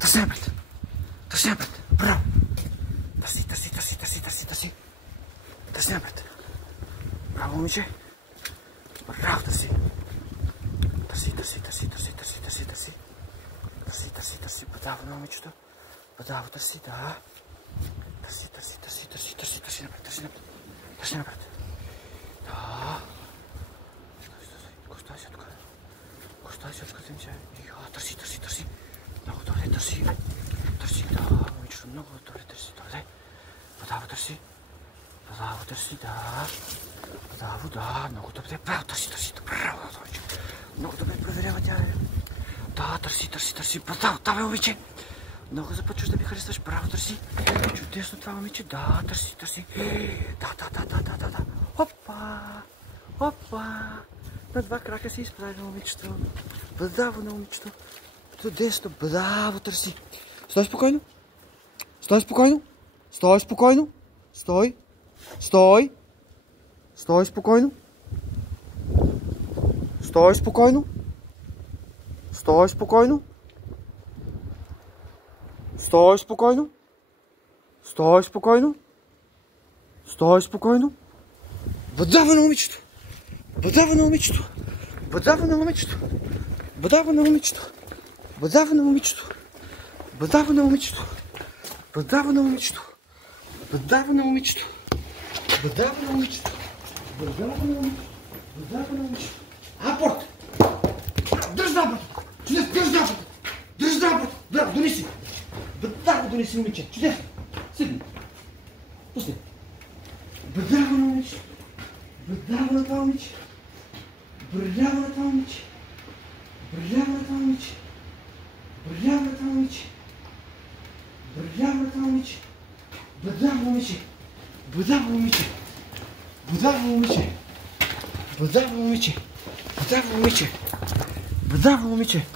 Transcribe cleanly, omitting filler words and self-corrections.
Търси напред. Търси напред. Браво. Търси напред. Браво, момиче. Браво, търси. Търси. Браво на момичето. Браво, търси, да. Търси напред. Търси напред. Да. Костай се откъде ми търси. Много добре, търси, да, момичето, много добре търси, добре. Браво, търси, да. Браво, да, много добре. Браво, търси, браво, момиче. Много добре проверява тя. Да, търси. Браво, да, бе, момиче. Много започваш да ми харесваш. Браво, търси. Чудесно това, момиче. Да, търси. Да. Хопа. На два крака си изправи момичето. Браво на момичето. Чудесно. Браво, търси. Стой спокойно. Стой спокойно. Стой. Браво на момичето. Браво на момичето. Апорт! Дръж запад! Дръж запад! Браво, донеси! Браво, донеси, момиче! Чудесно! Седни! Пусни! Браво на момиче! Браво на това момиче! Браво, момиче!